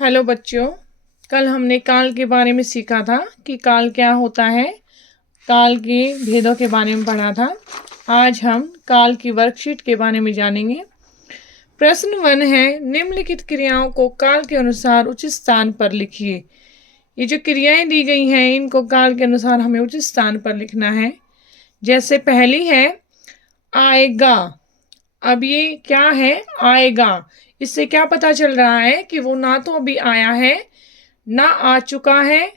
Hello बच्चों। कल हमने काल के बारे में सीखा था कि काल क्या होता है। काल के भेदों के बारे में पढ़ा था। आज हम काल की वर्कशीट के बारे में जानेंगे। प्रश्न 1 है, निम्नलिखित क्रियाओं को काल के अनुसार उचित स्थान पर लिखिए। ये जो क्रियाएं दी गई हैं इनको काल के अनुसार हमें उचित स्थान पर लिखना है। जैसे पहली है आएगा। अब ये क्या है? आएगा। इससे क्या पता चल रहा है कि वो ना तो अभी आया है ना आ चुका है।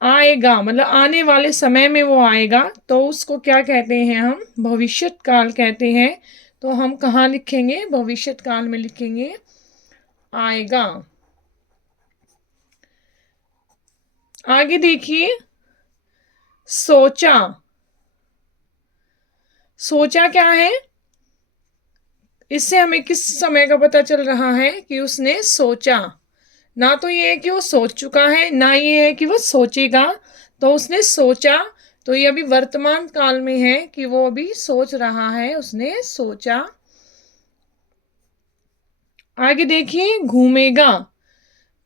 आएगा मतलब आने वाले समय में वो आएगा, तो उसको क्या कहते हैं? हम भविष्यत काल कहते हैं। तो हम कहाँ लिखेंगे? भविष्यत काल में लिखेंगे आएगा। आगे देखिए, सोचा। सोचा क्या है? इससे हमें किस समय का पता चल रहा है कि उसने सोचा। ना तो ये है कि वो सोच चुका है, ना ये है कि वो सोचेगा। तो उसने सोचा, तो ये अभी वर्तमान काल में है कि वो अभी सोच रहा है, उसने सोचा। आगे देखिए, घूमेगा।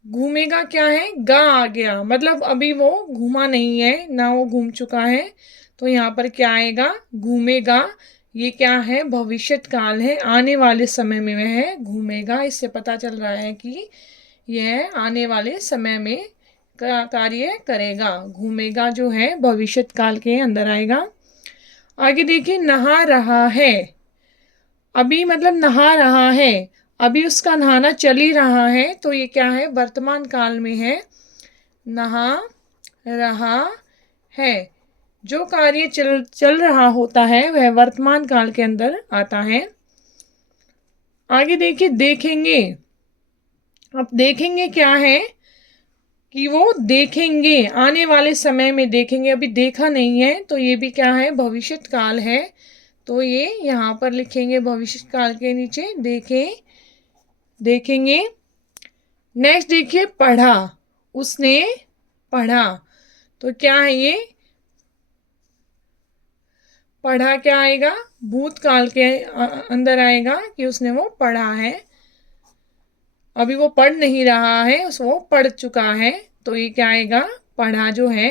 घूमेगा क्या है? गा आ गया, मतलब अभी वो घूमा नहीं है, ना वो घूम चुका है। तो यहाँ पर क्या आएगा? घूमेगा। ये क्या है? भविष्यत काल है, आने वाले समय में वह घूमेगा। इससे पता चल रहा है कि यह आने वाले समय में कार्य करेगा। घूमेगा जो है भविष्यत काल के अंदर आएगा। आगे देखिए, नहा रहा है। अभी मतलब नहा रहा है, अभी उसका नहाना चल ही रहा है, तो ये क्या है? वर्तमान काल में है। नहा रहा है। जो कार्य चल चल रहा होता है वह वर्तमान काल के अंदर आता है। आगे देखिए, देखेंगे। अब देखेंगे क्या है? कि वो देखेंगे, आने वाले समय में देखेंगे, अभी देखा नहीं है, तो ये भी क्या है? भविष्यत काल है। तो ये यहाँ पर लिखेंगे भविष्यत काल के नीचे, देखेंगे। नेक्स्ट देखिए, पढ़ा। उसने पढ़ा। तो क्या है ये? पढ़ा क्या आएगा? भूतकाल के अंदर आएगा कि उसने वो पढ़ा है। अभी वो पढ़ नहीं रहा है, वो पढ़ चुका है। तो ये क्या आएगा? पढ़ा जो है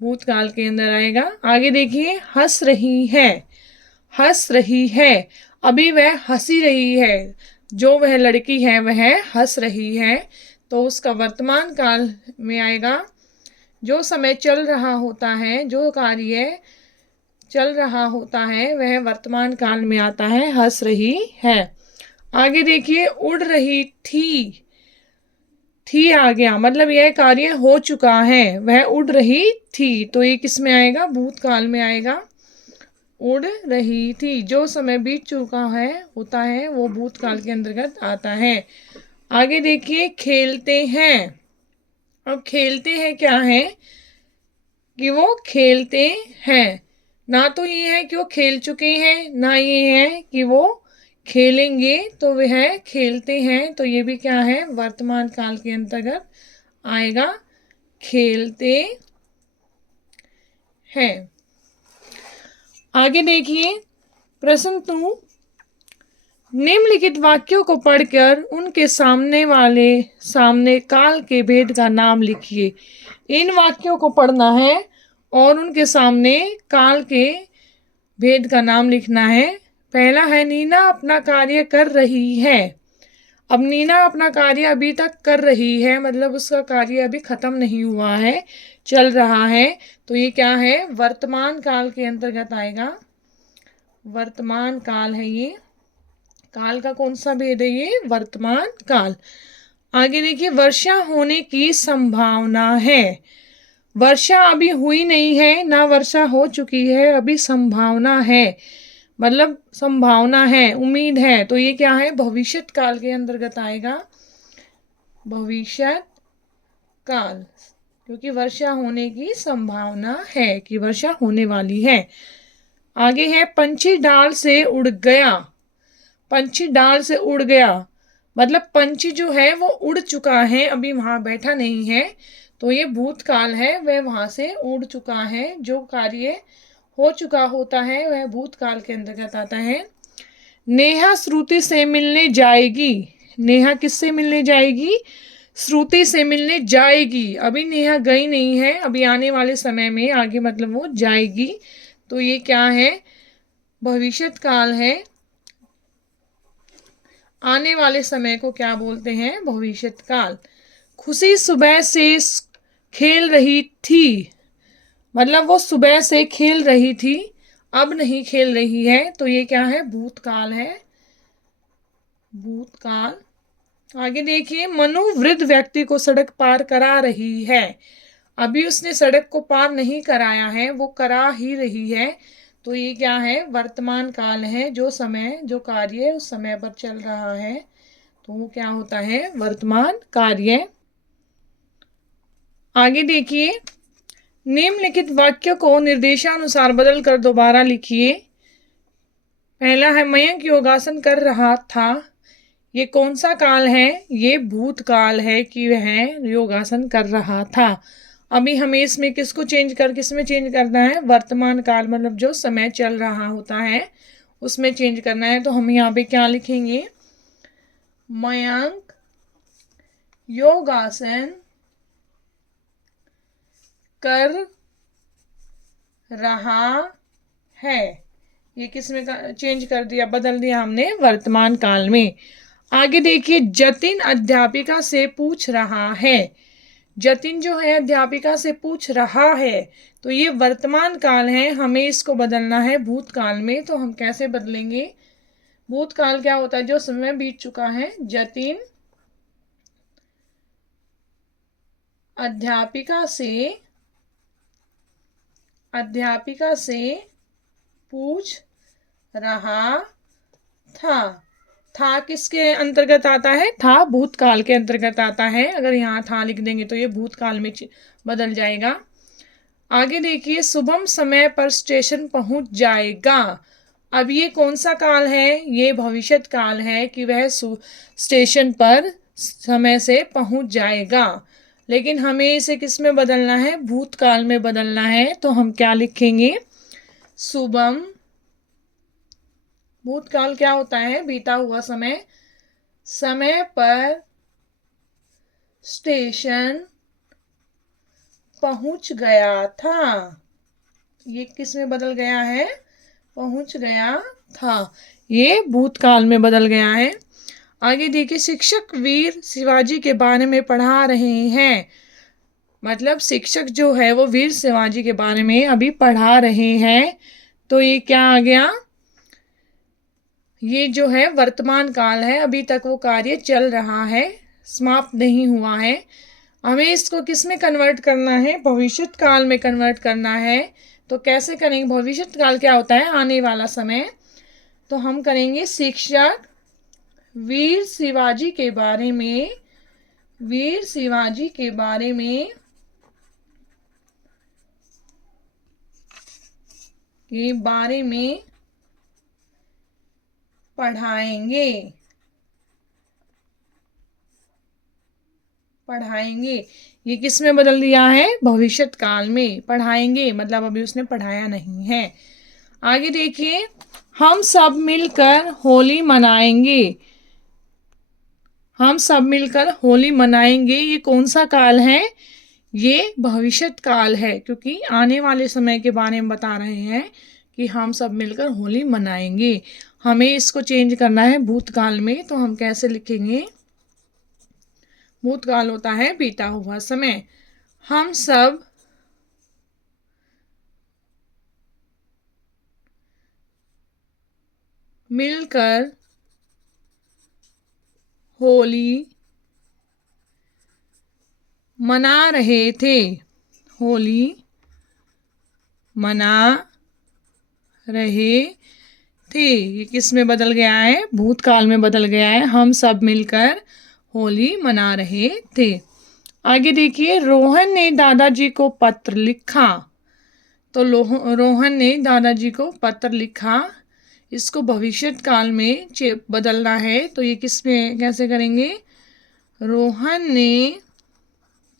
भूतकाल के अंदर आएगा। आगे देखिए, हंस रही है। हंस रही है, अभी वह हंसी रही है। जो वह लड़की है वह हंस रही है, तो उसका वर्तमान काल में आएगा। जो समय चल रहा होता है, जो कार्य चल रहा होता है वह वर्तमान काल में आता है, हंस रही है। आगे देखिए, उड़ रही थी आ गया, मतलब यह कार्य हो चुका है, वह उड़ रही थी। तो ये किस में आएगा? भूतकाल में आएगा। उड़ रही थी, जो समय बीत चुका है होता है वो भूतकाल के अंतर्गत आता है। आगे देखिए, खेलते हैं। अब खेलते हैं क्या है? कि वो खेलते हैं। ना तो ये है कि वो खेल चुके हैं, ना ये है कि वो खेलेंगे, तो वह खेलते हैं। तो ये भी क्या है? वर्तमान काल के अंतर्गत आएगा, खेलते हैं। आगे देखिए, प्रश्न 2, निम्नलिखित वाक्यों को पढ़कर उनके सामने काल के भेद का नाम लिखिए। इन वाक्यों को पढ़ना है और उनके सामने काल के भेद का नाम लिखना है। पहला है, नीना अपना कार्य कर रही है। अब नीना अपना कार्य अभी तक कर रही है, मतलब उसका कार्य अभी खत्म नहीं हुआ है, चल रहा है। तो ये क्या है? वर्तमान काल के अंतर्गत आएगा। वर्तमान काल है ये। काल का कौन सा भेद है? ये वर्तमान काल। आगे देखिए, वर्षा होने की संभावना है। वर्षा अभी हुई नहीं है, ना वर्षा हो चुकी है, अभी संभावना है, मतलब संभावना है, उम्मीद है। तो ये क्या है? भविष्यत काल के अंतर्गत आएगा, भविष्यत काल। क्योंकि वर्षा होने की संभावना है, कि वर्षा होने वाली है। आगे है, पंछी डाल से उड़ गया। पंछी डाल से उड़ गया, मतलब पंछी जो है वो उड़ चुका है, अभी वहां बैठा नहीं है। तो ये भूतकाल है, वह वहां से उड़ चुका है। जो कार्य हो चुका होता है वह भूतकाल के अंतर्गत आता है। नेहा श्रुति से मिलने जाएगी। नेहा किससे मिलने जाएगी? श्रुति से मिलने जाएगी। अभी नेहा गई नहीं है, अभी आने वाले समय में आगे मतलब वो जाएगी। तो ये क्या है, भविष्यत काल है। आने वाले समय को क्या बोलते हैं, भविष्यत काल। खुशी सुबह से खेल रही थी, मतलब वो सुबह से खेल रही थी, अब नहीं खेल रही है। तो ये क्या है, भूतकाल है, भूतकाल। आगे देखिए, मनु वृद्ध व्यक्ति को सड़क पार करा रही है। अभी उसने सड़क को पार नहीं कराया है, वो करा ही रही है। तो ये क्या है, वर्तमान काल है। जो समय, जो कार्य उस समय पर चल रहा है, तो वो क्या होता है, वर्तमान कार्य। आगे देखिए, निम्नलिखित वाक्य को निर्देशानुसार बदल कर दोबारा लिखिए। पहला है, मयंक योगासन कर रहा था। ये कौन सा काल है, ये भूतकाल है कि वह योगासन कर रहा था। अभी हमें इसमें किसमें चेंज करना है, वर्तमान काल, मतलब जो समय चल रहा होता है उसमें चेंज करना है। तो हम यहाँ पे क्या लिखेंगे, मयंक योगासन कर रहा है। ये किसमें चेंज कर दिया, बदल दिया हमने वर्तमान काल में। आगे देखिए, जतिन अध्यापिका से पूछ रहा है। जतिन जो है अध्यापिका से पूछ रहा है, तो ये वर्तमान काल है, हमें इसको बदलना है भूतकाल में। तो हम कैसे बदलेंगे, भूतकाल क्या होता है, जो समय बीत चुका है। जतिन अध्यापिका से पूछ रहा था किसके अंतर्गत आता है, था भूतकाल के अंतर्गत आता है। अगर यहाँ था लिख देंगे तो ये भूतकाल में बदल जाएगा। आगे देखिए, शुभम समय पर स्टेशन पहुंच जाएगा। अब ये कौन सा काल है, ये भविष्यत काल है कि वह स्टेशन पर समय से पहुंच जाएगा। लेकिन हमें इसे किस में बदलना है, भूतकाल में बदलना है। तो हम क्या लिखेंगे, शुभम, भूतकाल क्या होता है, बीता हुआ समय, समय पर स्टेशन पहुंच गया था। ये किस में बदल गया है, पहुंच गया था, ये भूतकाल में बदल गया है। आगे देखिए, शिक्षक वीर शिवाजी के बारे में पढ़ा रहे हैं। मतलब शिक्षक जो है वो वीर शिवाजी के बारे में अभी पढ़ा रहे हैं। तो ये क्या आ गया, ये जो है वर्तमान काल है, अभी तक वो कार्य चल रहा है, समाप्त नहीं हुआ है। हमें इसको किस में कन्वर्ट करना है, भविष्यत काल में कन्वर्ट करना है। तो कैसे करेंगे, भविष्यत काल क्या होता है, आने वाला समय। तो हम करेंगे, शिक्षक वीर शिवाजी के बारे में, वीर शिवाजी के बारे में पढ़ाएंगे। ये किस में बदल दिया है, भविष्यत काल में। पढ़ाएंगे मतलब अभी उसने पढ़ाया नहीं है। आगे देखिए, हम सब मिलकर होली मनाएंगे। हम सब मिलकर होली मनाएंगे, ये कौन सा काल है, ये भविष्यत काल है, क्योंकि आने वाले समय के बारे में बता रहे हैं कि हम सब मिलकर होली मनाएंगे। हमें इसको चेंज करना है भूतकाल में। तो हम कैसे लिखेंगे, भूतकाल होता है बीता हुआ समय। हम सब मिलकर होली मना रहे थे। होली मना रहे थे, ये किस में बदल गया है, भूतकाल में बदल गया है। हम सब मिलकर होली मना रहे थे। आगे देखिए, रोहन ने दादाजी को पत्र लिखा। तो रोहन ने दादाजी को पत्र लिखा, इसको भविष्यत काल में बदलना है। तो ये किस में कैसे करेंगे, रोहन ने,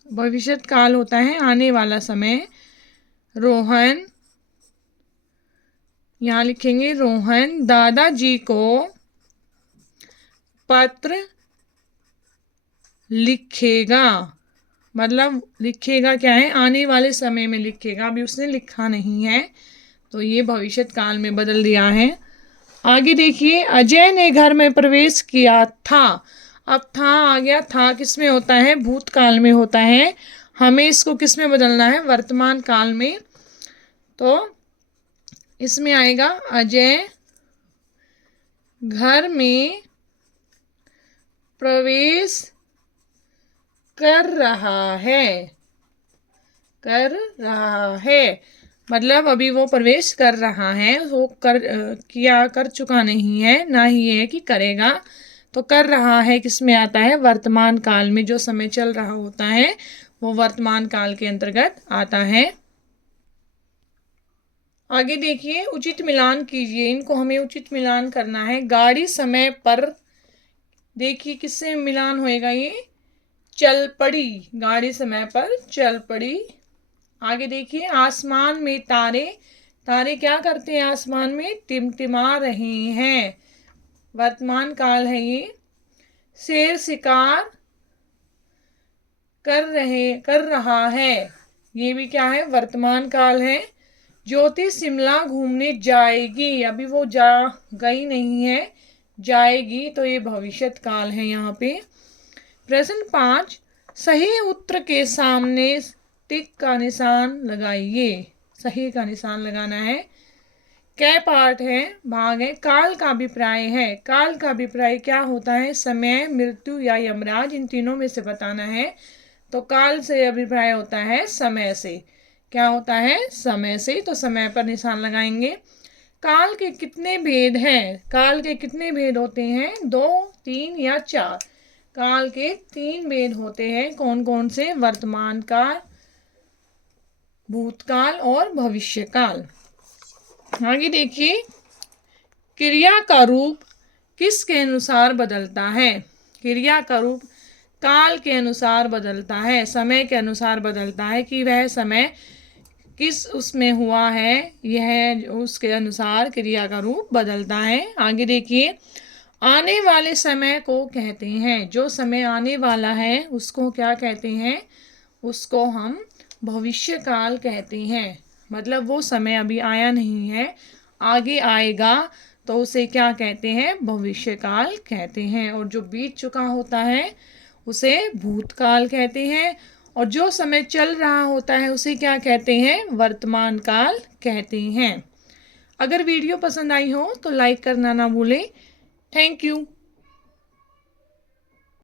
भविष्यत काल होता है आने वाला समय, रोहन, यहाँ लिखेंगे रोहन दादाजी को पत्र लिखेगा, मतलब लिखेगा क्या है, आने वाले समय में लिखेगा, अभी उसने लिखा नहीं है, तो ये भविष्य काल में बदल दिया है। आगे देखिए, अजय ने घर में प्रवेश किया था। अब था आ गया, था किस में होता है, भूतकाल में होता है। हमें इसको किस में बदलना है, वर्तमान काल में। तो इसमें आएगा अजय घर में प्रवेश कर रहा है, कर रहा है, मतलब अभी वो प्रवेश कर रहा है, वो किया कर चुका नहीं है, ना ही है कि करेगा। तो कर रहा है किस में आता है, वर्तमान काल में। जो समय चल रहा होता है वो वर्तमान काल के अंतर्गत आता है। आगे देखिए, उचित मिलान कीजिए, इनको हमें उचित मिलान करना है। गाड़ी समय पर, देखिए किससे मिलान होएगा, ये चल पड़ी, गाड़ी समय पर चल पड़ी। आगे देखिए, आसमान में तारे, तारे क्या करते हैं आसमान में, टिमटिमा रहे हैं, वर्तमान काल है ये। शेर शिकार कर रहा है, ये भी क्या है, वर्तमान काल है। ज्योति शिमला घूमने जाएगी, अभी वो जा गई नहीं है, जाएगी, तो ये भविष्यत काल है यहाँ पे। प्रश्न 5, सही उत्तर के सामने टिक का निशान लगाइए, सही का निशान लगाना है। कै पार्ट है, भाग है। काल का अभिप्राय है, काल का अभिप्राय क्या होता है, समय, मृत्यु या यमराज, इन तीनों में से बताना है। तो काल से अभिप्राय होता है समय से, क्या होता है, समय से, तो समय पर निशान लगाएंगे। काल के कितने भेद हैं, काल के कितने भेद होते हैं, 2, 3 या 4। काल के 3 भेद होते हैं, कौन कौन से, वर्तमान काल, भूतकाल और भविष्य काल। आगे देखिए, क्रिया का रूप किसके अनुसार बदलता है, क्रिया का रूप काल के अनुसार बदलता है, समय के अनुसार बदलता है, कि वह समय किस उसमें हुआ है, यह उसके अनुसार क्रिया का रूप बदलता है। आगे देखिए, आने वाले समय को कहते हैं, जो समय आने वाला है उसको क्या कहते हैं, उसको हम भविष्य काल कहते हैं। मतलब वो समय अभी आया नहीं है, आगे आएगा, तो उसे क्या कहते हैं, भविष्य काल कहते हैं। और जो बीत चुका होता है उसे भूतकाल कहते हैं, और जो समय चल रहा होता है उसे क्या कहते हैं, वर्तमान काल कहते हैं। अगर वीडियो पसंद आई हो तो लाइक करना ना भूलें। Thank you.